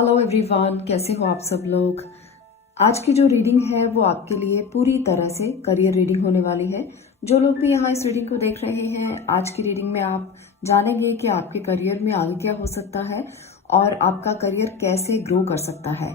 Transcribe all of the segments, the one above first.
Hello everyone, कैसे हो आप सब लोग। आज की जो रीडिंग है वो आपके लिए पूरी तरह से करियर रीडिंग होने वाली है। जो लोग भी यहाँ इस रीडिंग को देख रहे हैं, आज की रीडिंग में आप जानेंगे कि आपके करियर में आगे क्या हो सकता है और आपका करियर कैसे ग्रो कर सकता है।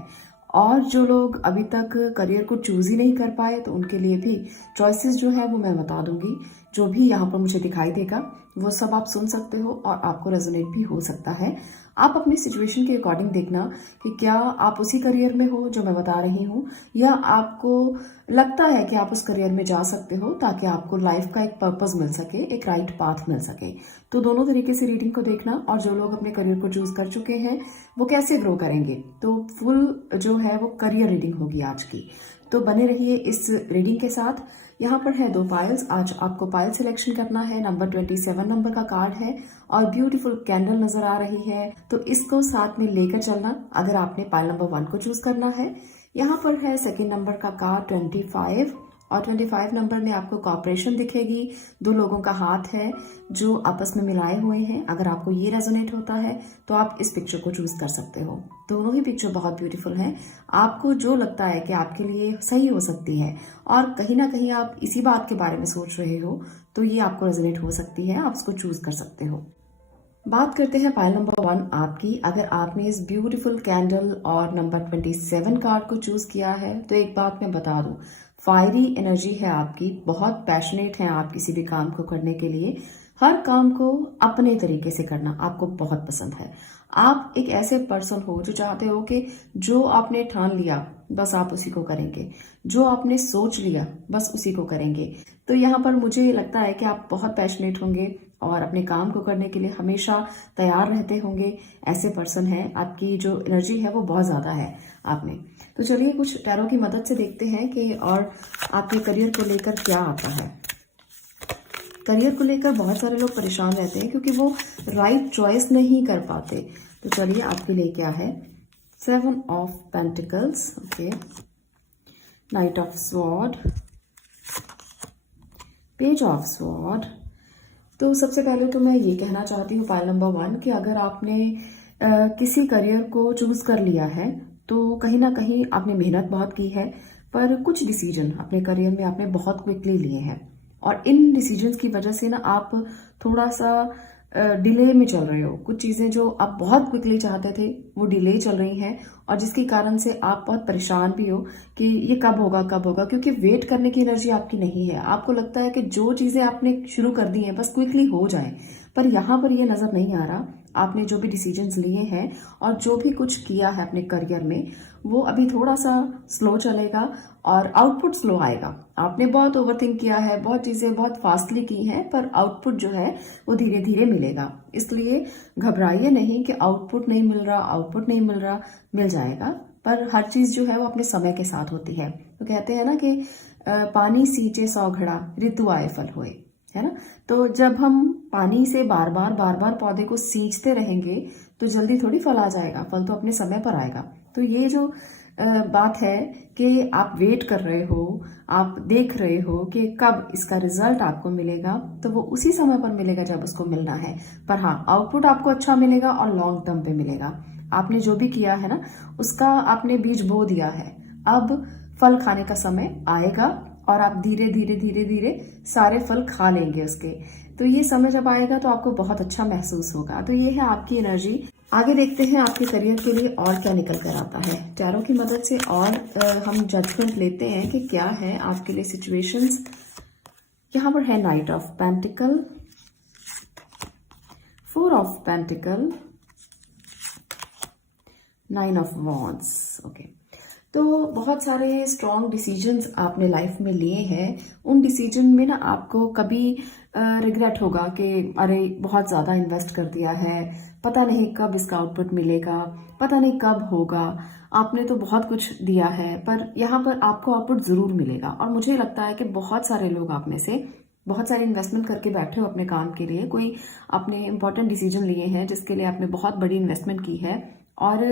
और जो लोग अभी तक करियर को चूज ही नहीं कर पाए तो उनके लिए भी चॉइसेस जो है वो मैं बता दूंगी। जो भी यहाँ पर मुझे दिखाई देगा वो सब आप सुन सकते हो और आपको रेजोनेट भी हो सकता है। आप अपनी सिचुएशन के अकॉर्डिंग देखना कि क्या आप उसी करियर में हो जो मैं बता रही हूँ, या आपको लगता है कि आप उस करियर में जा सकते हो ताकि आपको लाइफ का एक पर्पस मिल सके, एक राइट पाथ मिल सके। तो दोनों तरीके से रीडिंग को देखना। और जो लोग अपने करियर को चूज कर चुके हैं वो कैसे ग्रो करेंगे, तो फुल जो है वो करियर रीडिंग होगी आज की। तो बने रहिए इस रीडिंग के साथ। यहाँ पर है 2 पाइल्स। आज आपको पाइल सिलेक्शन करना है। नंबर 27 नंबर का कार्ड है और ब्यूटीफुल कैंडल नजर आ रही है, तो इसको साथ में लेकर चलना अगर आपने पाइल नंबर 1 को चूज करना है। यहाँ पर है सेकेंड नंबर का कार्ड 25 और 25 नंबर में आपको कॉपरेशन दिखेगी। 2 लोगों का हाथ है जो आपस में मिलाए हुए हैं। अगर आपको ये रेजोनेट होता है तो आप इस पिक्चर को चूज कर सकते हो। दोनों ही पिक्चर बहुत ब्यूटीफुल हैं। आपको जो लगता है कि आपके लिए सही हो सकती है और कहीं ना कहीं आप इसी बात के बारे में सोच रहे हो तो ये आपको रेजोनेट हो सकती है, आप इसको चूज कर सकते हो। बात करते हैं पाइल नंबर 1 आपकी। अगर आपने इस ब्यूटीफुल कैंडल और नंबर 27 कार्ड को चूज किया है तो एक बात मैं बता दूं, फायरी एनर्जी है आपकी, बहुत पैशनेट है आप किसी भी काम को करने के लिए। हर काम को अपने तरीके से करना आपको बहुत पसंद है। आप एक ऐसे पर्सन हो जो चाहते हो कि जो आपने ठान लिया बस आप उसी को करेंगे, जो आपने सोच लिया बस उसी को करेंगे। तो यहाँ पर मुझे लगता है कि आप बहुत पैशनेट होंगे और अपने काम को करने के लिए हमेशा तैयार रहते होंगे। ऐसे पर्सन है, आपकी जो एनर्जी है वो बहुत ज्यादा है आप में। तो चलिए कुछ टैरो की मदद से देखते हैं कि और आपके करियर को लेकर क्या आता है। करियर को लेकर बहुत सारे लोग परेशान रहते हैं क्योंकि वो राइट चॉइस नहीं कर पाते। तो चलिए आपके लिए क्या है। 7 of pentacles, okay, night of sword, page of sword. तो सबसे पहले तो मैं ये कहना चाहती हूँ पाइल नंबर 1 कि अगर आपने किसी करियर को चूज कर लिया है तो कहीं ना कहीं आपने मेहनत बहुत की है, पर कुछ डिसीजन अपने करियर में आपने बहुत क्विकली लिए हैं और इन डिसीजंस की वजह से ना आप थोड़ा सा डिले में चल रहे हो। कुछ चीजें जो आप बहुत क्विकली चाहते थे वो डिले चल रही हैं और जिसके कारण से आप बहुत परेशान भी हो कि ये कब होगा कब होगा, क्योंकि वेट करने की एनर्जी आपकी नहीं है। आपको लगता है कि जो चीजें आपने शुरू कर दी हैं बस क्विकली हो जाए, पर यहाँ पर ये नजर नहीं आ रहा। आपने जो भी डिसीजंस लिए हैं और जो भी कुछ किया है अपने करियर में वो अभी थोड़ा सा स्लो चलेगा और आउटपुट स्लो आएगा। आपने बहुत ओवरथिंक किया है, बहुत चीजें बहुत फास्टली की हैं, पर आउटपुट जो है वो धीरे धीरे मिलेगा। इसलिए घबराइए नहीं कि आउटपुट नहीं मिल रहा, आउटपुट नहीं मिल रहा, मिल जाएगा। पर हर चीज जो है वो अपने समय के साथ होती है। तो कहते हैं ना कि पानी सींचे 100 घड़ा, ऋतु आए फल होए, है ना। तो जब हम पानी से बार बार पौधे को सींचते रहेंगे तो जल्दी थोड़ी फल आ जाएगा, फल तो अपने समय पर आएगा। तो ये जो बात है कि आप वेट कर रहे हो, आप देख रहे हो कि कब इसका रिजल्ट आपको मिलेगा, तो वो उसी समय पर मिलेगा जब उसको मिलना है। पर हाँ, आउटपुट आपको अच्छा मिलेगा और लॉन्ग टर्म पे मिलेगा। आपने जो भी किया है ना उसका आपने बीज बो दिया है, अब फल खाने का समय आएगा और आप धीरे धीरे धीरे धीरे सारे फल खा लेंगे उसके। तो ये समय जब आएगा तो आपको बहुत अच्छा महसूस होगा। तो ये है आपकी एनर्जी। आगे देखते हैं आपके करियर के लिए और क्या निकल कर आता है टैरो की मदद से, और हम जजमेंट लेते हैं कि क्या है आपके लिए सिचुएशंस। यहाँ पर है night of pentacle, 4 of pentacle, 9 of wands, okay. तो बहुत सारे स्ट्रॉन्ग डिसीजंस आपने लाइफ में लिए हैं। उन डिसीजन में ना आपको कभी रिग्रेट होगा कि अरे बहुत ज़्यादा इन्वेस्ट कर दिया है, पता नहीं कब इसका आउटपुट मिलेगा, पता नहीं कब होगा। आपने तो बहुत कुछ दिया है पर यहाँ पर आपको आउटपुट ज़रूर मिलेगा। और मुझे लगता है कि बहुत सारे लोग आप में से बहुत सारे इन्वेस्टमेंट करके बैठे हो अपने काम के लिए, कोई आपने इंपॉर्टेंट डिसीजन लिए हैं जिसके लिए आपने बहुत बड़ी इन्वेस्टमेंट की है और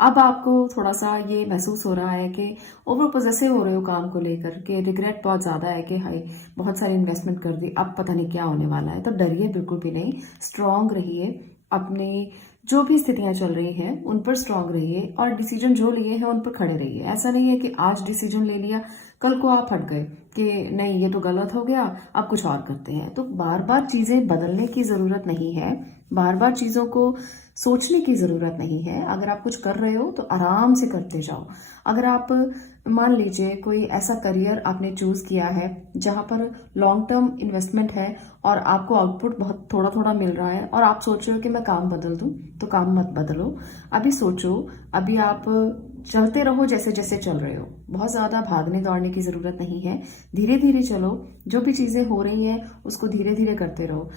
अब आपको थोड़ा सा ये महसूस हो रहा है कि ओवर पोजेसिव हो रहे हो काम को लेकर के, रिग्रेट बहुत ज़्यादा है कि हाय बहुत सारी इन्वेस्टमेंट कर दी, अब पता नहीं क्या होने वाला है। तो डरिए बिल्कुल भी नहीं, स्ट्रांग रहिए, अपने जो भी स्थितियां चल रही हैं उन पर स्ट्रांग रहिए और डिसीजन जो लिए हैं उन पर खड़े रहिए। ऐसा नहीं है कि आज डिसीजन ले लिया कल को आप हट गए कि नहीं ये तो गलत हो गया, अब कुछ और करते हैं। तो बार बार चीजें बदलने की जरूरत नहीं है, बार बार चीजों को सोचने की जरूरत नहीं है। अगर आप कुछ कर रहे हो तो आराम से करते जाओ। अगर आप मान लीजिए कोई ऐसा करियर आपने चूज किया है जहां पर लॉन्ग टर्म इन्वेस्टमेंट है और आपको आउटपुट बहुत थोड़ा थोड़ा मिल रहा है और आप सोच रहे हो कि मैं काम बदल दूं, तो काम मत बदलो। अभी सोचो, अभी आप चलते रहो जैसे जैसे चल रहे हो। बहुत ज्यादा भागने दौड़ने की जरूरत नहीं है, धीरे धीरे चलो। जो भी चीजें हो रही हैं उसको धीरे धीरे करते रहो।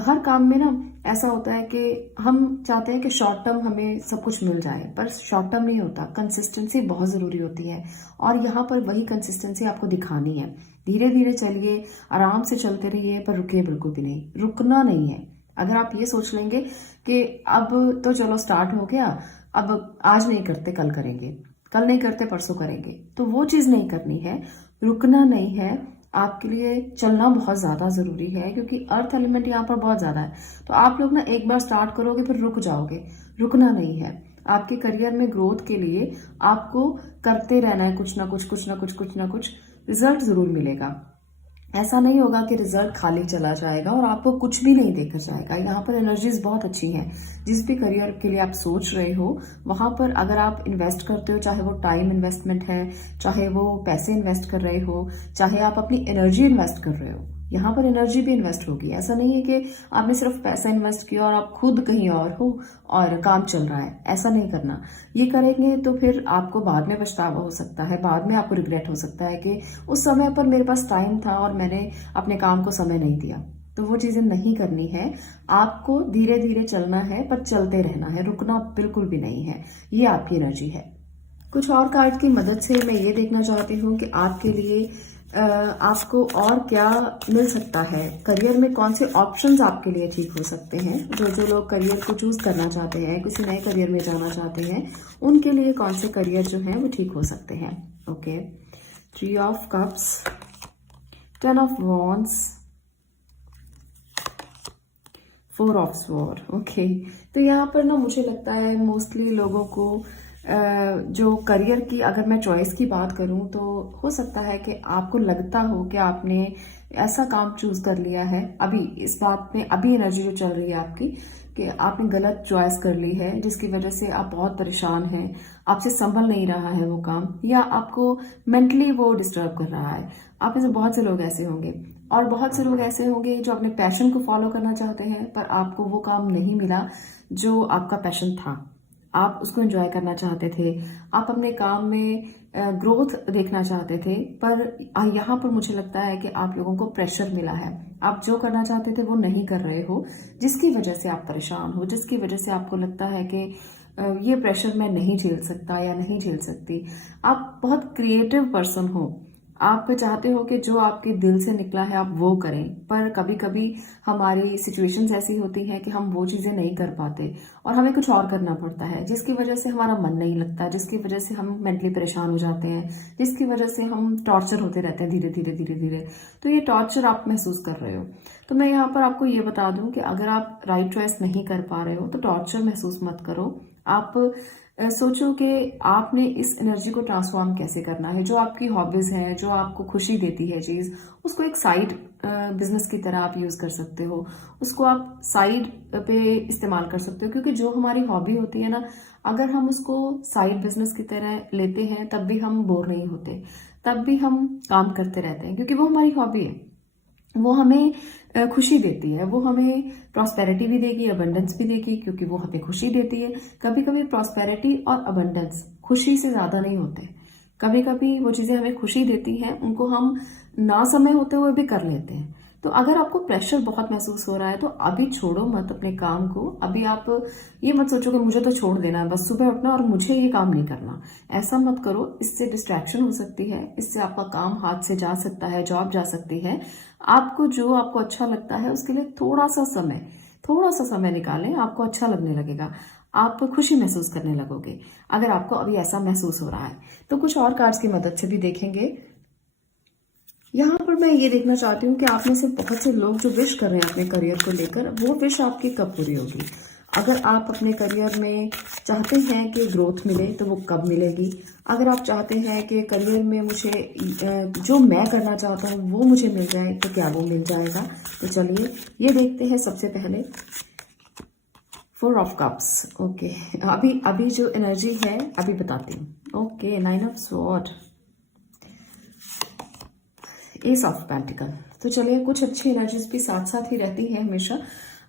हर काम में ना ऐसा होता है कि हम चाहते हैं कि शॉर्ट टर्म हमें सब कुछ मिल जाए, पर शॉर्ट टर्म नहीं होता। कंसिस्टेंसी बहुत जरूरी होती है और यहाँ पर वही कंसिस्टेंसी आपको दिखानी है। धीरे धीरे चलिए, आराम से चलते रहिए, पर रुकिए बिल्कुल भी नहीं, रुकना नहीं है। अगर आप ये सोच लेंगे कि अब तो चलो स्टार्ट हो गया, अब आज नहीं करते कल करेंगे, कल नहीं करते परसों करेंगे, तो वो चीज नहीं करनी है। रुकना नहीं है, आपके लिए चलना बहुत ज्यादा जरूरी है क्योंकि अर्थ एलिमेंट यहाँ पर बहुत ज्यादा है। तो आप लोग ना एक बार स्टार्ट करोगे फिर रुक जाओगे, रुकना नहीं है। आपके करियर में ग्रोथ के लिए आपको करते रहना है, कुछ ना कुछ कुछ ना कुछ कुछ ना कुछ रिजल्ट जरूर मिलेगा। ऐसा नहीं होगा कि रिजल्ट खाली चला जाएगा और आपको कुछ भी नहीं देखा जाएगा। यहाँ पर एनर्जीज बहुत अच्छी हैं। जिस भी करियर के लिए आप सोच रहे हो वहां पर अगर आप इन्वेस्ट करते हो, चाहे वो टाइम इन्वेस्टमेंट है, चाहे वो पैसे इन्वेस्ट कर रहे हो, चाहे आप अपनी एनर्जी इन्वेस्ट कर रहे हो, यहाँ पर एनर्जी भी इन्वेस्ट होगी। ऐसा नहीं है कि आपने सिर्फ पैसा इन्वेस्ट किया और आप खुद कहीं और हो और काम चल रहा है। ऐसा नहीं करना। ये करेंगे तो फिर आपको बाद में पछतावा हो सकता है, बाद में आपको रिग्रेट हो सकता है कि उस समय पर मेरे पास टाइम था और मैंने अपने काम को समय नहीं दिया। तो वो चीजें नहीं करनी है। आपको धीरे धीरे चलना है, पर चलते रहना है, रुकना बिल्कुल भी नहीं है। ये आपकी एनर्जी है। कुछ और कार्ड की मदद से मैं ये देखना चाहती हूँ कि आपके लिए आपको और क्या मिल सकता है। करियर में कौन से ऑप्शंस आपके लिए ठीक हो सकते हैं। जो लोग करियर को चूज करना चाहते हैं, किसी नए करियर में जाना चाहते हैं, उनके लिए कौन से करियर जो हैं वो ठीक हो सकते हैं। Okay, 3 of cups, 10 of wands, 4 of sword. Okay, तो यहाँ पर ना मुझे लगता है मोस्टली लोगों को जो करियर की अगर मैं चॉइस की बात करूं तो हो सकता है कि आपको लगता हो कि आपने ऐसा काम चूज कर लिया है अभी इस बात में, अभी एनर्जी जो चल रही है आपकी, कि आपने गलत चॉइस कर ली है जिसकी वजह से आप बहुत परेशान हैं, आपसे संभल नहीं रहा है वो काम, या आपको मेंटली वो डिस्टर्ब कर रहा है। आप में से बहुत से लोग ऐसे होंगे और बहुत से लोग ऐसे होंगे जो अपने पैशन को फॉलो करना चाहते हैं पर आपको वो काम नहीं मिला जो आपका पैशन था। आप उसको एंजॉय करना चाहते थे, आप अपने काम में ग्रोथ देखना चाहते थे, पर यहाँ पर मुझे लगता है कि आप लोगों को प्रेशर मिला है। आप जो करना चाहते थे वो नहीं कर रहे हो, जिसकी वजह से आप परेशान हो, जिसकी वजह से आपको लगता है कि ये प्रेशर मैं नहीं झेल सकता या नहीं झेल सकती। आप बहुत क्रिएटिव पर्सन हो, आप चाहते हो कि जो आपके दिल से निकला है आप वो करें, पर कभी कभी हमारी सिचुएशंस ऐसी होती हैं कि हम वो चीजें नहीं कर पाते और हमें कुछ और करना पड़ता है, जिसकी वजह से हमारा मन नहीं लगता, जिसकी वजह से हम मेंटली परेशान हो जाते हैं, जिसकी वजह से हम टॉर्चर होते रहते हैं धीरे धीरे धीरे धीरे। तो ये टॉर्चर आप महसूस कर रहे हो। तो मैं यहाँ पर आपको ये बता दूं कि अगर आप राइट चॉइस नहीं कर पा रहे हो तो टॉर्चर महसूस मत करो। आप सोचो कि आपने इस एनर्जी को ट्रांसफॉर्म कैसे करना है। जो आपकी हॉबीज है, जो आपको खुशी देती है चीज, उसको एक साइड बिजनेस की तरह आप यूज कर सकते हो, उसको आप साइड पे इस्तेमाल कर सकते हो। क्योंकि जो हमारी हॉबी होती है ना, अगर हम उसको साइड बिजनेस की तरह लेते हैं तब भी हम बोर नहीं होते, तब भी हम काम करते रहते हैं, क्योंकि वो हमारी हॉबी है, वो हमें खुशी देती है, वो हमें प्रॉस्पेरिटी भी देगी, अबंडेंस भी देगी, क्योंकि वो हमें खुशी देती है। कभी कभी प्रॉस्पेरिटी और अबंडेंस खुशी से ज्यादा नहीं होते। कभी कभी वो चीजें हमें खुशी देती हैं, उनको हम ना समय होते हुए भी कर लेते हैं। तो अगर आपको प्रेशर बहुत महसूस हो रहा है तो अभी छोड़ो मत अपने काम को। अभी आप ये मत सोचो कि मुझे तो छोड़ देना है, बस सुबह उठना और मुझे ये काम नहीं करना। ऐसा मत करो, इससे डिस्ट्रैक्शन हो सकती है, इससे आपका काम हाथ से जा सकता है, जॉब जा सकती है। आपको जो आपको अच्छा लगता है उसके लिए थोड़ा सा समय निकालें, आपको अच्छा लगने लगेगा, आप खुशी महसूस करने लगोगे अगर आपको अभी ऐसा महसूस हो रहा है। तो कुछ और कार्ड्स की मदद से भी देखेंगे। यहाँ पर मैं ये देखना चाहती हूँ कि आप में से बहुत से लोग जो विश कर रहे हैं अपने करियर को लेकर, वो विश आपकी कब पूरी होगी। अगर आप अपने करियर में चाहते हैं कि ग्रोथ मिले तो वो कब मिलेगी, अगर आप चाहते हैं कि करियर में मुझे जो मैं करना चाहता हूँ वो मुझे मिल जाए तो क्या वो मिल जाएगा। तो चलिए ये देखते हैं। सबसे पहले 4 ऑफ कप्स। ओके, अभी जो एनर्जी है अभी बताती हूँ। Okay, 9 of sword, S of pentacle. तो चलिए कुछ अच्छी एनर्जीज भी साथ साथ ही रहती है हमेशा।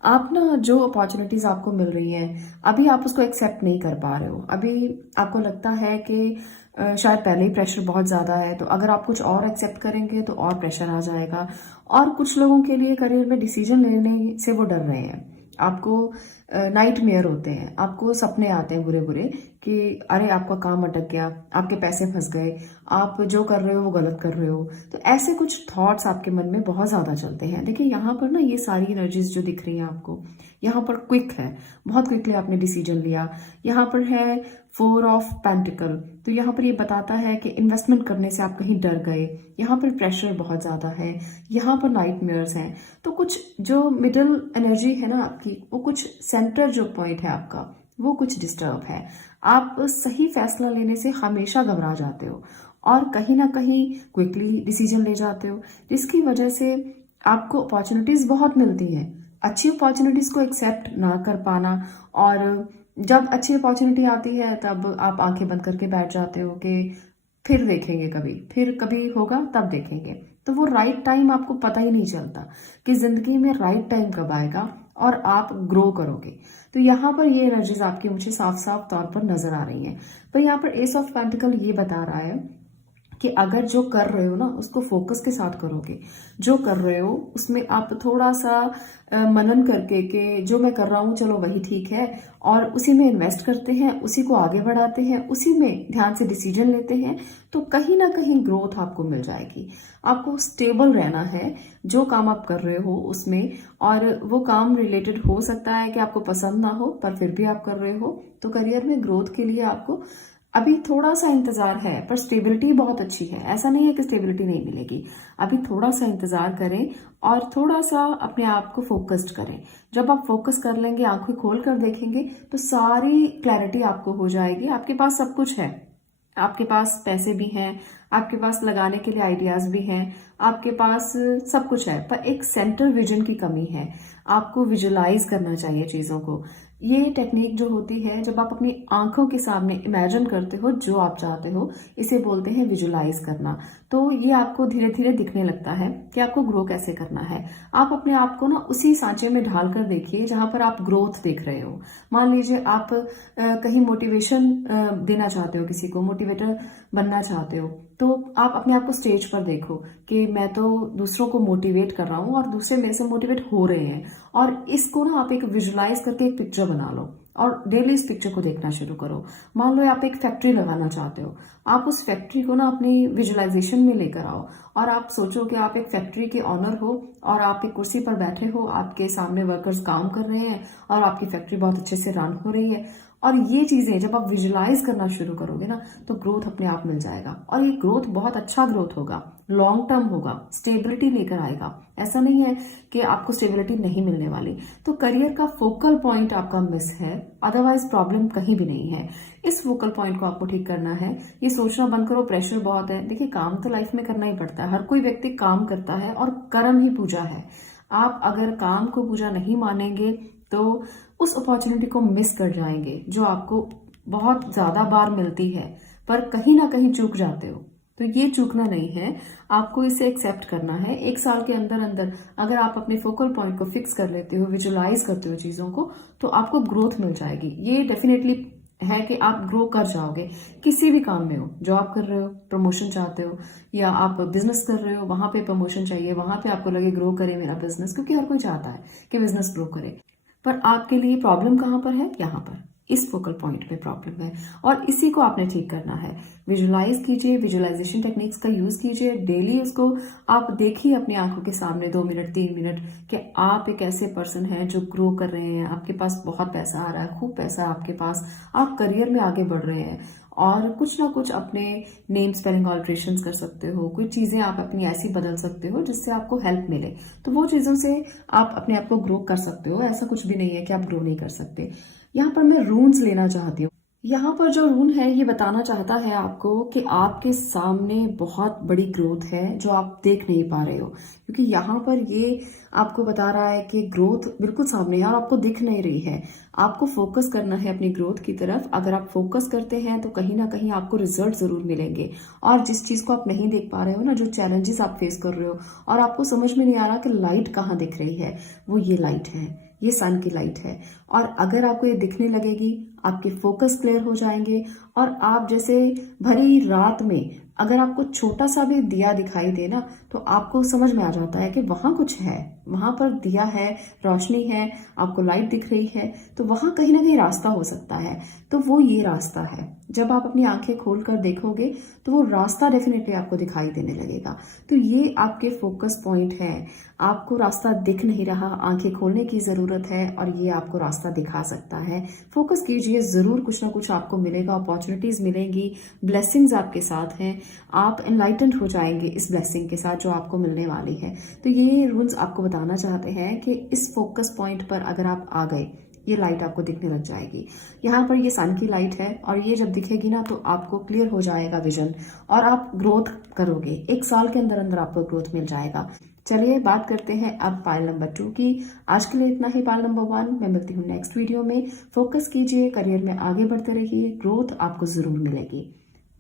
आप ना जो अपॉर्चुनिटीज आपको मिल रही है अभी आप उसको एक्सेप्ट नहीं कर पा रहे हो। अभी आपको लगता है कि शायद पहले ही प्रेशर बहुत ज़्यादा है, तो अगर आप कुछ और एक्सेप्ट करेंगे तो और प्रेशर आ जाएगा। और कुछ लोगों के लिए करियर में डिसीजन लेने से वो डर रहे हैं। आपको नाइटमेयर होते हैं, आपको सपने आते हैं बुरे बुरे कि अरे आपका काम अटक गया, आपके पैसे फंस गए, आप जो कर रहे हो वो गलत कर रहे हो। तो ऐसे कुछ थॉट्स आपके मन में बहुत ज़्यादा चलते हैं। देखिए यहाँ पर ना ये सारी एनर्जीज जो दिख रही हैं आपको, यहाँ पर क्विक है, बहुत क्विकली आपने डिसीजन लिया। यहाँ पर है 4 ऑफ पेंटिकल, तो यहाँ पर ये बताता है कि इन्वेस्टमेंट करने से आप कहीं डर गए। यहाँ पर प्रेशर बहुत ज़्यादा है, यहाँ पर नाइटमेयर्स हैं। तो कुछ जो मिडिल एनर्जी है ना आपकी, वो कुछ सेंटर जो पॉइंट है आपका वो कुछ डिस्टर्ब है। आप सही फैसला लेने से हमेशा घबरा जाते हो और कहीं ना कहीं क्विकली डिसीजन ले जाते हो, जिसकी वजह से आपको अपॉर्चुनिटीज बहुत मिलती हैं। अच्छी अपॉर्चुनिटीज को एक्सेप्ट ना कर पाना, और जब अच्छी अपॉर्चुनिटी आती है तब आप आंखें बंद करके बैठ जाते हो कि फिर देखेंगे, फिर कभी होगा तब देखेंगे। तो वो राइट टाइम आपको पता ही नहीं चलता कि जिंदगी में राइट टाइम कब आएगा और आप ग्रो करोगे। तो यहाँ पर ये एनर्जीज आपकी मुझे साफ साफ तौर पर नजर आ रही हैं। तो यहाँ पर एस ऑफ पेंटिकल ये बता रहा है कि अगर जो कर रहे हो ना उसको फोकस के साथ करोगे, जो कर रहे हो उसमें आप थोड़ा सा मनन करके कि जो मैं कर रहा हूँ चलो वही ठीक है, और उसी में इन्वेस्ट करते हैं, उसी को आगे बढ़ाते हैं, उसी में ध्यान से डिसीजन लेते हैं, तो कहीं ना कहीं ग्रोथ आपको मिल जाएगी। आपको स्टेबल रहना है जो काम आप कर रहे हो उसमें, और वो काम रिलेटेड हो सकता है कि आपको पसंद ना हो पर फिर भी आप कर रहे हो। तो करियर में ग्रोथ के लिए आपको अभी थोड़ा सा इंतजार है, पर स्टेबिलिटी बहुत अच्छी है। ऐसा नहीं है कि स्टेबिलिटी नहीं मिलेगी, अभी थोड़ा सा इंतजार करें और थोड़ा सा अपने आप को फोकस्ड करें। जब आप फोकस कर लेंगे, आंखें खोल कर देखेंगे, तो सारी क्लैरिटी आपको हो जाएगी। आपके पास सब कुछ है, आपके पास पैसे भी हैं, आपके पास लगाने के लिए आइडियाज भी हैं, आपके पास सब कुछ है, पर एक सेंटर विजन की कमी है। आपको विजुलाइज करना चाहिए चीजों को। ये टेक्निक जो होती है, जब आप अपनी आंखों के सामने इमेजिन करते हो जो आप चाहते हो, इसे बोलते हैं विजुलाइज करना। तो ये आपको धीरे धीरे दिखने लगता है कि आपको ग्रो कैसे करना है। आप अपने आप को ना उसी सांचे में ढाल कर देखिए जहां पर आप ग्रोथ देख रहे हो। मान लीजिए आप कहीं मोटिवेशन देना चाहते हो, किसी को मोटिवेटर बनना चाहते हो, तो आप अपने आप को स्टेज पर देखो कि मैं तो दूसरों को मोटिवेट कर रहा हूँ और दूसरे मेरे से मोटिवेट हो रहे हैं, और इसको ना आप एक विजुलाइज करके एक पिक्चर बना लो और डेली इस पिक्चर को देखना शुरू करो। मान लो आप एक फैक्ट्री लगाना चाहते हो, आप उस फैक्ट्री को ना अपनी विजुलाइजेशन में लेकर आओ और आप सोचो कि आप एक फैक्ट्री के ऑनर हो और आप एक कुर्सी पर बैठे हो, आपके सामने वर्कर्स काम कर रहे हैं और आपकी फैक्ट्री बहुत अच्छे से रन हो रही है। और ये चीजें जब आप विजुलाइज करना शुरू करोगे ना, तो ग्रोथ अपने आप मिल जाएगा, और ये ग्रोथ बहुत अच्छा ग्रोथ होगा, लॉन्ग टर्म होगा, स्टेबिलिटी लेकर आएगा। ऐसा नहीं है कि आपको स्टेबिलिटी नहीं मिलने वाली। तो करियर का फोकल पॉइंट आपका मिस है, अदरवाइज प्रॉब्लम कहीं भी नहीं है। इस फोकल पॉइंट को आपको ठीक करना है। ये सोचना बंद करो प्रेशर बहुत है। देखिए काम तो लाइफ में करना ही पड़ता है, हर कोई व्यक्ति काम करता है और कर्म ही पूजा है। आप अगर काम को पूजा नहीं मानेंगे तो उस अपॉर्चुनिटी को मिस कर जाएंगे जो आपको बहुत ज्यादा बार मिलती है, पर कहीं ना कहीं चूक जाते हो। तो ये चूकना नहीं है, आपको इसे एक्सेप्ट करना है। 1 साल के अंदर अंदर अगर आप अपने फोकल पॉइंट को फिक्स कर लेते हो, विजुलाइज करते हो चीजों को, तो आपको ग्रोथ मिल जाएगी। ये डेफिनेटली है कि आप ग्रो कर जाओगे किसी भी काम में हो। जॉब कर रहे हो, प्रमोशन चाहते हो, या आप बिजनेस कर रहे हो, वहां पे प्रमोशन चाहिए, वहां पे आपको लगे ग्रो करे मेरा बिजनेस, क्योंकि हर कोई चाहता है कि बिजनेस ग्रो करे। पर आपके लिए प्रॉब्लम कहाँ पर है? यहाँ पर इस फोकल पॉइंट में प्रॉब्लम है और इसी को आपने ठीक करना है। विजुलाइज कीजिए, विजुअलाइजेशन टेक्निक्स का यूज कीजिए, डेली उसको आप देखिए अपनी आंखों के सामने 2 मिनट 3 मिनट कि आप एक ऐसे पर्सन हैं जो ग्रो कर रहे हैं, आपके पास बहुत पैसा आ रहा है, खूब पैसा है आपके पास, आप करियर में आगे बढ़ रहे हैं और कुछ ना कुछ अपने नेम स्पेलिंग ऑल्ट्रेशंस कर सकते हो, कुछ चीजें आप अपनी ऐसी बदल सकते हो जिससे आपको हेल्प मिले, तो वो चीजों से आप अपने आप को ग्रो कर सकते हो। ऐसा कुछ भी नहीं है कि आप ग्रो नहीं कर सकते। यहाँ पर मैं रून्स लेना चाहती हूँ। यहाँ पर जो रून है ये बताना चाहता है आपको कि आपके सामने बहुत बड़ी ग्रोथ है जो आप देख नहीं पा रहे हो, क्योंकि यहाँ पर ये आपको बता रहा है कि ग्रोथ बिल्कुल सामने है और आपको दिख नहीं रही है। आपको फोकस करना है अपनी ग्रोथ की तरफ। अगर आप फोकस करते हैं तो कहीं ना कहीं आपको रिजल्ट जरूर मिलेंगे। और जिस चीज को आप नहीं देख पा रहे हो ना, जो चैलेंजेस आप फेस कर रहे हो और आपको समझ में नहीं आ रहा कि लाइट कहाँ दिख रही है, वो ये लाइट है, ये सन की लाइट है। और अगर आपको ये दिखने लगेगी, आपके फोकस क्लियर हो जाएंगे और आप जैसे भरी रात में अगर आपको छोटा सा भी दिया दिखाई दे ना, तो आपको समझ में आ जाता है कि वहां कुछ है, वहां पर दिया है, रोशनी है, आपको लाइट दिख रही है, तो वहां कहीं ना कहीं रास्ता हो सकता है। तो वो ये रास्ता है। जब आप अपनी आंखें खोलकर देखोगे तो वो रास्ता डेफिनेटली आपको दिखाई देने लगेगा। तो ये आपके फोकस पॉइंट है। आपको रास्ता दिख नहीं रहा, आंखें खोलने की जरूरत है और ये आपको रास्ता दिखा सकता है। फोकस कीजिए, जरूर कुछ ना कुछ आपको मिलेगा, अपॉर्चुनिटीज मिलेंगी, ब्लेसिंग्स आपके साथ हैं, आप एनलाइटेंड हो जाएंगे इस ब्लेसिंग के साथ जो आपको मिलने वाली है। तो ये रूल्स आपको बताना चाहते हैं कि इस फोकस पॉइंट पर अगर आप आ गए, ये लाइट आपको दिखने लग जाएगी। यहाँ पर ये सन की लाइट है और ये जब दिखेगी ना तो आपको क्लियर हो जाएगा विजन और आप ग्रोथ करोगे। 1 साल के अंदर अंदर आपको ग्रोथ मिल जाएगा। चलिए बात करते हैं अब पायल नंबर 2 की। आज के लिए इतना ही पायल नंबर 1। मैं मिलती हूँ नेक्स्ट वीडियो में। फोकस कीजिए, करियर में आगे बढ़ते रहिए, ग्रोथ आपको जरूर मिलेगी।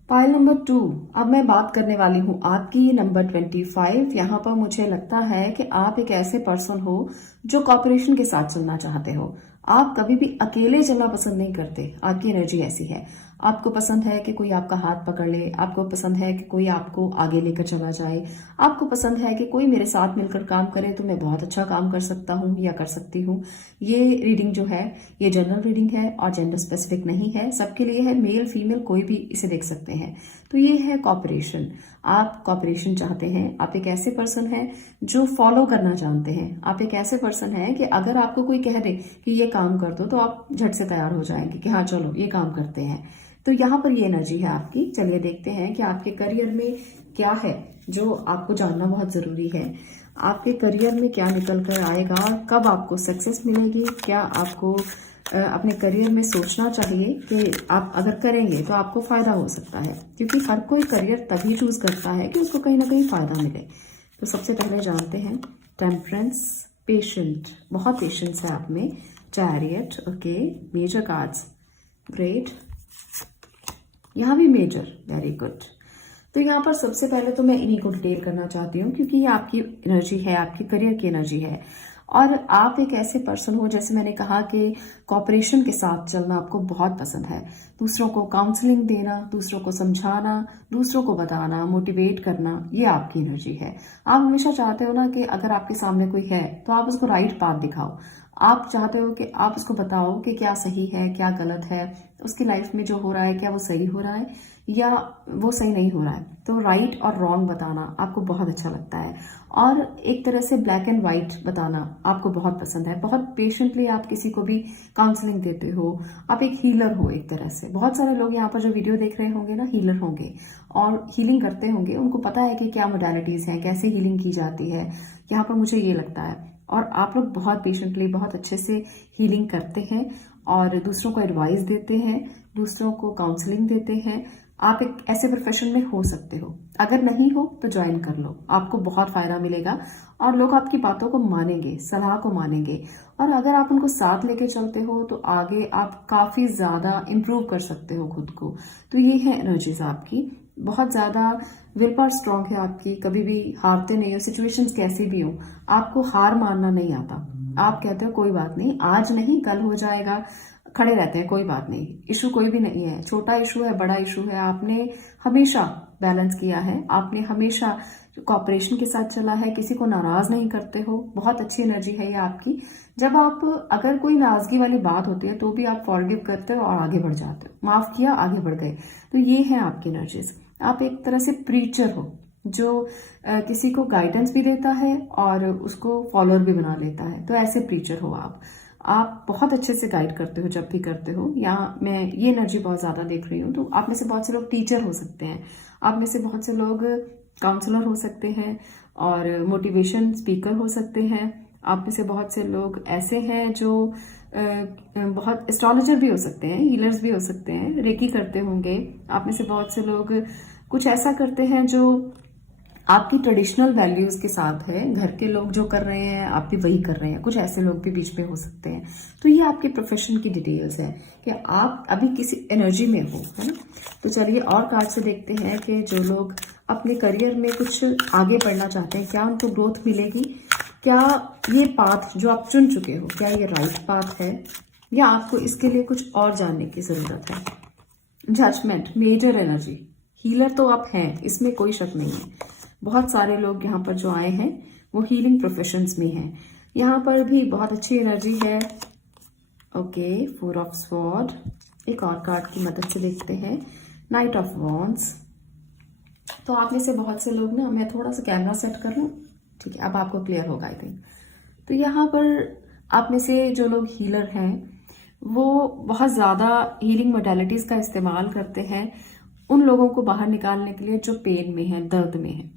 पायल नंबर 2, अब मैं बात करने वाली हूँ आपकी नंबर 25। यहाँ पर मुझे लगता है कि आप एक ऐसे पर्सन हो जो कॉर्पोरेशन के साथ चलना चाहते हो। आप कभी भी अकेले चलना पसंद नहीं करते, आपकी एनर्जी ऐसी है। आपको पसंद है कि कोई आपका हाथ पकड़ ले, आपको पसंद है कि कोई आपको आगे लेकर चला जाए, आपको पसंद है कि कोई मेरे साथ मिलकर काम करे तो मैं बहुत अच्छा काम कर सकता हूँ या कर सकती हूँ। ये रीडिंग जो है ये जनरल रीडिंग है और जेंडर स्पेसिफिक नहीं है, सबके लिए है, मेल फीमेल कोई भी इसे देख सकते हैं। तो ये है कॉपरेशन। आप कॉपरेशन चाहते हैं, आप एक ऐसे पर्सन हैं जो फॉलो करना जानते हैं, आप एक ऐसे पर्सन हैं कि अगर आपको कोई कह दे कि ये काम कर दो तो आप झट से तैयार हो जाएंगे कि हाँ चलो ये काम करते हैं। तो यहाँ पर ये एनर्जी है आपकी। चलिए देखते हैं कि आपके करियर में क्या है जो आपको जानना बहुत जरूरी है। आपके करियर में क्या निकल कर आएगा, कब आपको सक्सेस मिलेगी, क्या आपको अपने करियर में सोचना चाहिए कि आप अगर करेंगे तो आपको फायदा हो सकता है, क्योंकि हर कोई करियर तभी चूज करता है कि उसको कहीं ना कहीं फायदा मिले। तो सबसे पहले जानते हैं टेम्परेंस, पेशेंट, बहुत पेशेंस है आप में, chariot, okay, major cards, great, यहाँ भी मेजर, वेरी गुड। तो यहाँ पर सबसे पहले तो मैं इन्हीं को डिटेल करना चाहती हूँ क्योंकि ये आपकी एनर्जी है, आपकी करियर की एनर्जी है और आप एक ऐसे पर्सन हो, जैसे मैंने कहा कि कॉपरेशन के साथ चलना आपको बहुत पसंद है। दूसरों को काउंसलिंग देना, दूसरों को समझाना, दूसरों को बताना, मोटिवेट करना, ये आपकी एनर्जी है। आप हमेशा चाहते हो ना कि अगर आपके सामने कोई है तो आप उसको राइट पाथ दिखाओ। आप चाहते हो कि आप उसको बताओ कि क्या सही है, क्या गलत है, उसकी लाइफ में जो हो रहा है क्या वो सही हो रहा है या वो सही नहीं हो रहा है। तो राइट और रॉन्ग बताना आपको बहुत अच्छा लगता है और एक तरह से ब्लैक एंड व्हाइट बताना आपको बहुत पसंद है। बहुत पेशेंटली आप किसी को भी काउंसलिंग देते हो, आप एक हीलर हो एक तरह से। बहुत सारे लोग यहाँ पर जो वीडियो देख रहे होंगे ना, हीलर होंगे और हीलिंग करते होंगे, उनको पता है कि क्या मोडालिटीज हैं, कैसे हीलिंग की जाती है। यहाँ पर मुझे ये लगता है और आप लोग बहुत पेशेंटली बहुत अच्छे से हीलिंग करते हैं और दूसरों को एडवाइस देते हैं, दूसरों को काउंसलिंग देते हैं। आप एक ऐसे प्रोफेशन में हो सकते हो, अगर नहीं हो तो ज्वाइन कर लो, आपको बहुत फायदा मिलेगा और लोग आपकी बातों को मानेंगे, सलाह को मानेंगे और अगर आप उनको साथ लेके चलते हो तो आगे आप काफी ज्यादा इम्प्रूव कर सकते हो खुद को। तो ये है एनर्जीज आपकी, बहुत ज्यादा विल पावर स्ट्रांग है आपकी, कभी भी हारते नहीं हो, सिचुएशंस कैसी भी हो आपको हार मानना नहीं आता। आप कहते हो कोई बात नहीं, आज नहीं कल हो जाएगा, खड़े रहते हैं, कोई बात नहीं, इशू कोई भी नहीं है, छोटा इशू है बड़ा इशू है, आपने हमेशा बैलेंस किया है, आपने हमेशा कॉपरेशन के साथ चला है, किसी को नाराज नहीं करते हो, बहुत अच्छी एनर्जी है ये आपकी। जब आप अगर कोई नाराजगी वाली बात होती है तो भी आप फॉरगिव करते हो और आगे बढ़ जाते हो, माफ किया आगे बढ़ गए। तो ये है आपकी एनर्जीज। आप एक तरह से प्रीचर हो जो किसी को गाइडेंस भी देता है और उसको फॉलोअर भी बना लेता है। तो ऐसे प्रीचर हो आप बहुत अच्छे से गाइड करते हो जब भी करते हो। यहाँ मैं ये एनर्जी बहुत ज्यादा देख रही हूँ। तो आप में से बहुत से लोग टीचर हो सकते हैं, आप में से बहुत से लोग काउंसलर हो सकते हैं और मोटिवेशन स्पीकर हो सकते हैं। आप में से बहुत से लोग ऐसे हैं जो बहुत एस्ट्रोलॉजर भी हो सकते हैं, हीलर्स भी हो सकते हैं, रेकी करते होंगे। आप में से बहुत से लोग कुछ ऐसा करते हैं जो आपकी ट्रेडिशनल वैल्यूज के साथ है। घर के लोग जो कर रहे हैं आप भी वही कर रहे हैं, कुछ ऐसे लोग भी बीच में हो सकते हैं। तो ये आपके प्रोफेशन की डिटेल्स है कि आप अभी किसी एनर्जी में हो, है ना। तो चलिए और कार्ड से देखते हैं कि जो लोग अपने करियर में कुछ आगे बढ़ना चाहते हैं, क्या उनको ग्रोथ मिलेगी, क्या ये पाथ जो आप चुन चुके हो क्या ये राइट पाथ है, या आपको इसके लिए कुछ और जानने की जरूरत है। जजमेंट, मेजर एनर्जी, हीलर तो आप हैं, इसमें कोई शक नहीं है। बहुत सारे लोग यहाँ पर जो आए हैं वो हीलिंग प्रोफेशंस में हैं। यहाँ पर भी बहुत अच्छी एनर्जी है। Okay, 4 of sword. एक और कार्ड की मदद से देखते हैं, नाइट ऑफ वॉन्ड्स। तो आप में से बहुत से लोग ना, मैं थोड़ा सा कैमरा सेट कर लूँ, ठीक है, अब आपको क्लियर होगा आई थिंक। तो यहाँ पर आप में से जो लोग हीलर हैं वो बहुत ज़्यादा हीलिंग मोडालिटीज का इस्तेमाल करते हैं उन लोगों को बाहर निकालने के लिए जो पेन में है, दर्द में है।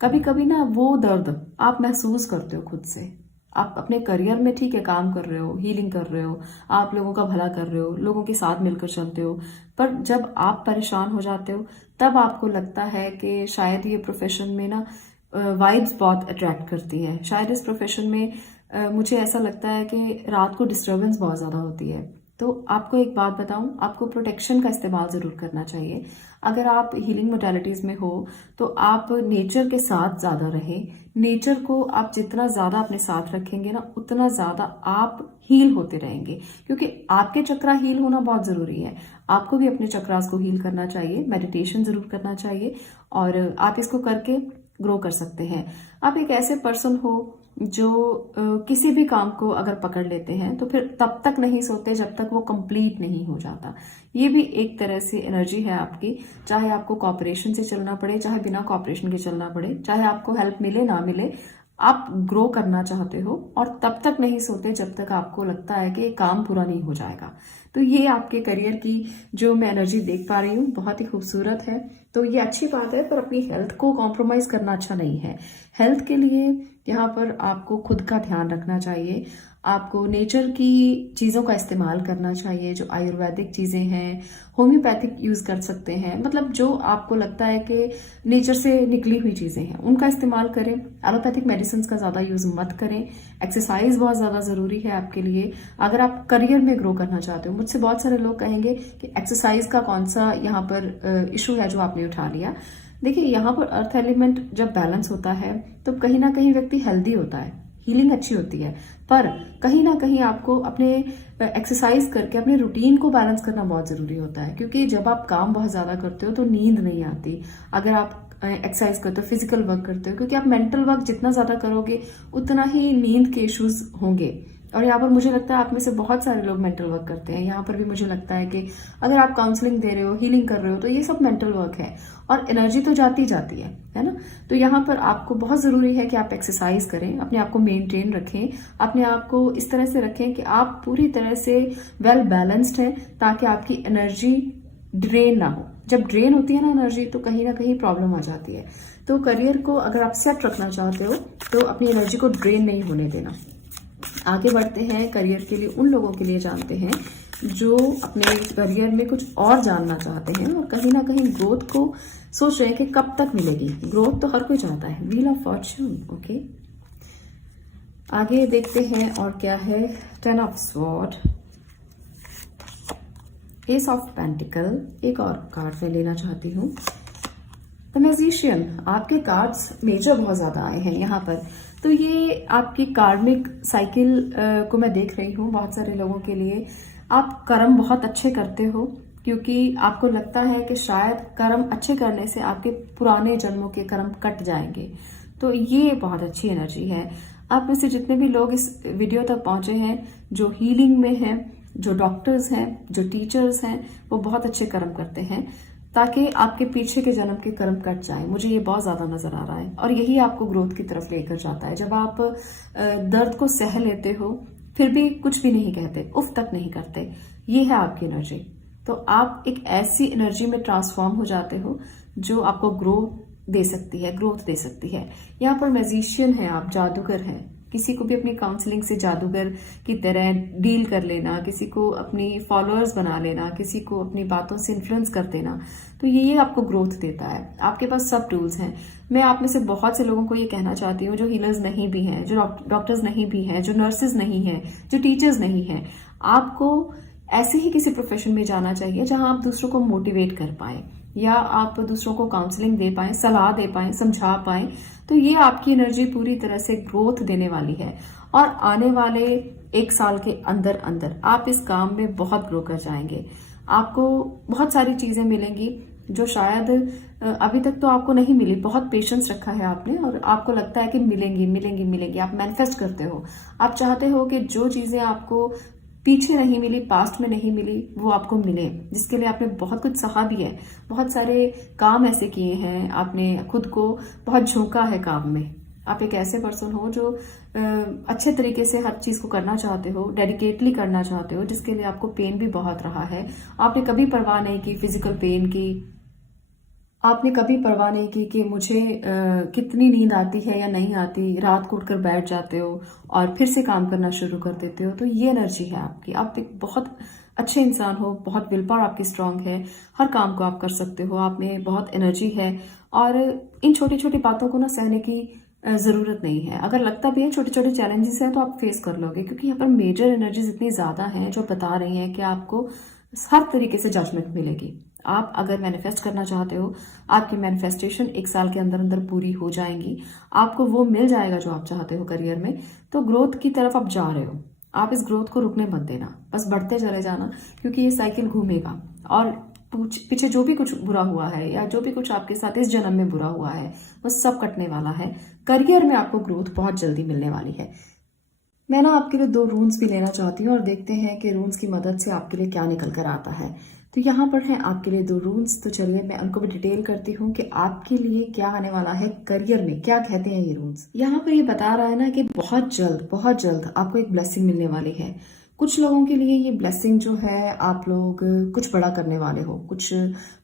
कभी कभी ना वो दर्द आप महसूस करते हो खुद से। आप अपने करियर में ठीक है काम कर रहे हो, हीलिंग कर रहे हो, आप लोगों का भला कर रहे हो, लोगों के साथ मिलकर चलते हो, पर जब आप परेशान हो जाते हो तब आपको लगता है कि शायद ये प्रोफेशन में ना वाइब्स बहुत अट्रैक्ट करती है। शायद इस प्रोफेशन में मुझे ऐसा लगता है कि रात को डिस्टर्बेंस बहुत ज़्यादा होती है। तो आपको एक बात बताऊं, आपको प्रोटेक्शन का इस्तेमाल ज़रूर करना चाहिए। अगर आप हीलिंग मोडालिटीज़ में हो तो आप नेचर के साथ ज़्यादा रहें। नेचर को आप जितना ज़्यादा अपने साथ रखेंगे ना उतना ज़्यादा आप हील होते रहेंगे, क्योंकि आपके चक्रा हील होना बहुत ज़रूरी है। आपको भी अपने चक्रास को हील करना चाहिए, मेडिटेशन ज़रूर करना चाहिए और आप इसको करके ग्रो कर सकते हैं। आप एक ऐसे पर्सन हो जो किसी भी काम को अगर पकड़ लेते हैं तो फिर तब तक नहीं सोते जब तक वो कंप्लीट नहीं हो जाता। ये भी एक तरह से एनर्जी है आपकी, चाहे आपको कॉपरेशन से चलना पड़े, चाहे बिना कॉपरेशन के चलना पड़े, चाहे आपको हेल्प मिले ना मिले, आप ग्रो करना चाहते हो और तब तक नहीं सोते जब तक आपको लगता है कि काम पूरा नहीं हो जाएगा। तो ये आपके करियर की जो मैं एनर्जी देख पा रही हूँ बहुत ही खूबसूरत है। तो ये अच्छी बात है, पर अपनी हेल्थ को कॉम्प्रोमाइज करना अच्छा नहीं है। हेल्थ के लिए यहाँ पर आपको खुद का ध्यान रखना चाहिए। आपको नेचर की चीज़ों का इस्तेमाल करना चाहिए, जो आयुर्वेदिक चीज़ें हैं, होम्योपैथिक यूज़ कर सकते हैं, मतलब जो आपको लगता है कि नेचर से निकली हुई चीज़ें हैं उनका इस्तेमाल करें। एलोपैथिक मेडिसिन का ज़्यादा यूज़ मत करें। एक्सरसाइज बहुत ज़्यादा ज़रूरी है आपके लिए अगर आप करियर में ग्रो करना चाहते हो। मुझसे बहुत सारे लोग कहेंगे कि एक्सरसाइज का कौन सा यहाँ पर इशू है जो आपने उठा लिया। देखिए, यहाँ पर अर्थ एलिमेंट जब बैलेंस होता है तो कहीं ना कहीं व्यक्ति हेल्दी होता है, हीलिंग अच्छी होती है, पर कहीं ना कहीं आपको अपने एक्सरसाइज करके अपने रूटीन को बैलेंस करना बहुत जरूरी होता है। क्योंकि जब आप काम बहुत ज्यादा करते हो तो नींद नहीं आती। अगर आप एक्सरसाइज करते हो, फिजिकल वर्क करते हो, क्योंकि आप मेंटल वर्क जितना ज्यादा करोगे उतना ही नींद के इश्यूज होंगे। और यहाँ पर मुझे लगता है आप में से बहुत सारे लोग मेंटल वर्क करते हैं। यहाँ पर भी मुझे लगता है कि अगर आप काउंसलिंग दे रहे हो, हीलिंग कर रहे हो, तो ये सब मेंटल वर्क है और एनर्जी तो जाती जाती है ना। तो यहाँ पर आपको बहुत जरूरी है कि आप एक्सरसाइज करें, अपने आप को मेंटेन रखें, अपने आप को इस तरह से रखें कि आप पूरी तरह से वेल बैलेंस्ड हैं, ताकि आपकी एनर्जी ड्रेन ना हो। जब ड्रेन होती है ना एनर्जी तो कहीं ना कहीं प्रॉब्लम आ जाती है। तो करियर को अगर आप सेट रखना चाहते हो तो अपनी एनर्जी को ड्रेन नहीं होने देना। आगे बढ़ते हैं, करियर के लिए उन लोगों के लिए जानते हैं जो अपने करियर में कुछ और जानना चाहते हैं और कहीं ना कहीं ग्रोथ को सोच रहे हैं कि कब तक मिलेगी। ग्रोथ तो हर कोई चाहता है। Wheel of Fortune. ओके, आगे देखते हैं और क्या है। 10 of sword, S of pentacle. एक और कार्ड मैं लेना चाहती हूँ, द मैजिशियन। आपके कार्ड्स मेजर बहुत ज्यादा आए हैं यहाँ पर। तो ये आपकी कार्मिक साइकिल को मैं देख रही हूँ बहुत सारे लोगों के लिए। आप कर्म बहुत अच्छे करते हो क्योंकि आपको लगता है कि शायद कर्म अच्छे करने से आपके पुराने जन्मों के कर्म कट जाएंगे। तो ये बहुत अच्छी एनर्जी है। आप में से जितने भी लोग इस वीडियो तक पहुंचे हैं, जो हीलिंग में हैं, जो डॉक्टर्स हैं, जो टीचर्स हैं, वो बहुत अच्छे कर्म करते हैं ताकि आपके पीछे के जन्म के कर्म कट जाए। मुझे ये बहुत ज्यादा नजर आ रहा है और यही आपको ग्रोथ की तरफ लेकर जाता है। जब आप दर्द को सह लेते हो फिर भी कुछ भी नहीं कहते, उफ तक नहीं करते, ये है आपकी एनर्जी। तो आप एक ऐसी एनर्जी में ट्रांसफॉर्म हो जाते हो जो आपको ग्रोथ दे सकती है, ग्रोथ दे सकती है। यहाँ पर मैजिशियन है, आप जादूगर हैं। किसी को भी अपनी काउंसलिंग से जादूगर की तरह डील कर लेना, किसी को अपनी फॉलोअर्स बना लेना, किसी को अपनी बातों से इन्फ्लुएंस कर देना, तो ये आपको ग्रोथ देता है। आपके पास सब टूल्स हैं। मैं आप में से बहुत से लोगों को ये कहना चाहती हूँ जो हीलर्स नहीं भी हैं, जो डॉक्टर्स नहीं भी हैं, जो नर्सेज नहीं हैं, जो टीचर्स नहीं हैं, आपको ऐसे ही किसी प्रोफेशन में जाना चाहिए जहां आप दूसरों को मोटिवेट कर पाए या आप दूसरों को काउंसलिंग दे पाए, सलाह दे पाए, समझा पाए। तो ये आपकी एनर्जी पूरी तरह से ग्रोथ देने वाली है और आने वाले 1 साल के अंदर अंदर आप इस काम में बहुत ग्रो कर जाएंगे। आपको बहुत सारी चीजें मिलेंगी जो शायद अभी तक तो आपको नहीं मिली। बहुत पेशेंस रखा है आपने और आपको लगता है कि मिलेंगी मिलेंगी मिलेंगी। आप मैनिफेस्ट करते हो, आप चाहते हो कि जो चीजें आपको पीछे नहीं मिली, पास्ट में नहीं मिली, वो आपको मिले, जिसके लिए आपने बहुत कुछ सहा भी है। बहुत सारे काम ऐसे किए हैं, आपने खुद को बहुत झोंका है काम में। आप एक ऐसे पर्सन हो जो अच्छे तरीके से हर चीज को करना चाहते हो, डेडिकेटली करना चाहते हो, जिसके लिए आपको पेन भी बहुत रहा है। आपने कभी परवाह नहीं की फिजिकल पेन की, आपने कभी परवाह नहीं की कि मुझे कितनी नींद आती है या नहीं आती। रात को उठकर बैठ जाते हो और फिर से काम करना शुरू कर देते हो। तो ये एनर्जी है आपकी। आप एक बहुत अच्छे इंसान हो, बहुत विल पावर आपकी स्ट्रांग है, हर काम को आप कर सकते हो, आप में बहुत एनर्जी है और इन छोटी छोटी बातों को ना सहने की जरूरत नहीं है। अगर लगता भी है छोटे छोटे चैलेंजेस हैं तो आप फेस कर लोगे, क्योंकि यहाँ पर मेजर एनर्जीज इतनी ज्यादा हैं जो बता रही हैं कि आपको हर तरीके से जजमेंट मिलेगी। आप अगर मैनिफेस्ट करना चाहते हो, आपकी मैनिफेस्टेशन 1 साल के अंदर अंदर पूरी हो जाएंगी, आपको वो मिल जाएगा जो आप चाहते हो करियर में। तो ग्रोथ की तरफ आप जा रहे हो, आप इस ग्रोथ को रुकने मत देना, बस बढ़ते चले जाना, क्योंकि ये साइकिल घूमेगा और पीछे जो भी कुछ बुरा हुआ है या जो भी कुछ आपके साथ इस जन्म में बुरा हुआ है वो सब कटने वाला है। करियर में आपको ग्रोथ बहुत जल्दी मिलने वाली है। मैं ना आपके लिए 2 रून्स भी लेना चाहती हूँ और देखते हैं कि रून्स की मदद से आपके लिए क्या निकल कर आता है। तो यहाँ पर है आपके लिए 2 रून्स। तो चलिए मैं उनको भी डिटेल करती हूँ कि आपके लिए क्या आने वाला है करियर में, क्या कहते हैं ये रून्स। यहाँ पर ये बता रहा है ना कि बहुत जल्द आपको एक ब्लेसिंग मिलने वाली है। कुछ लोगों के लिए ये ब्लेसिंग जो है, आप लोग कुछ बड़ा करने वाले हो, कुछ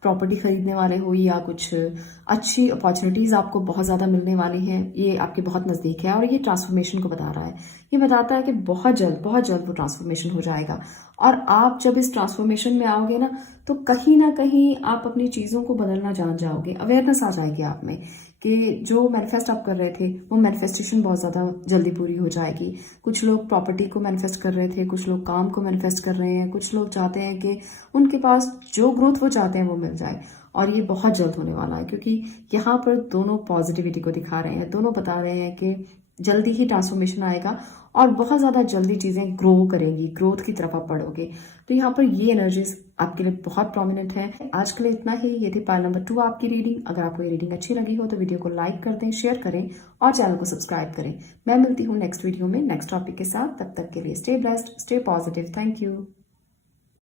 प्रॉपर्टी खरीदने वाले हो या कुछ अच्छी अपॉर्चुनिटीज आपको बहुत ज्यादा मिलने वाली हैं। ये आपके बहुत नजदीक है और ये ट्रांसफॉर्मेशन को बता रहा है। ये बताता है कि बहुत जल्द वो ट्रांसफॉर्मेशन हो जाएगा और आप जब इस ट्रांसफॉर्मेशन में आओगे ना कहीं आप अपनी चीजों को बदलना जान जाओगे। अवेयरनेस आ जाएगी आप में कि जो मैनिफेस्ट आप कर रहे थे वो मैनिफेस्टेशन बहुत ज्यादा जल्दी पूरी हो जाएगी। कुछ लोग प्रॉपर्टी को मैनिफेस्ट कर रहे थे, कुछ लोग काम को मैनिफेस्ट कर रहे हैं, कुछ लोग चाहते हैं कि उनके पास जो ग्रोथ वो चाहते हैं वो मिल जाए और ये बहुत जल्द होने वाला है, क्योंकि यहाँ पर दोनों पॉजिटिविटी को दिखा रहे हैं, दोनों बता रहे हैं कि जल्दी ही ट्रांसफॉर्मेशन आएगा और बहुत ज्यादा जल्दी चीजें ग्रो करेंगी, ग्रोथ की तरफ आप बढ़ोगे। तो यहाँ पर ये एनर्जीज आपके लिए बहुत प्रोमिनेंट है। आज के लिए इतना ही। ये थी पाइल नंबर 2 आपकी रीडिंग। अगर आपको ये रीडिंग अच्छी लगी हो तो वीडियो को लाइक कर दें, शेयर करें और चैनल को सब्सक्राइब करें। मैं मिलती हूँ नेक्स्ट वीडियो में नेक्स्ट टॉपिक के साथ। तब तक के लिए stay blessed, stay positive. Thank you.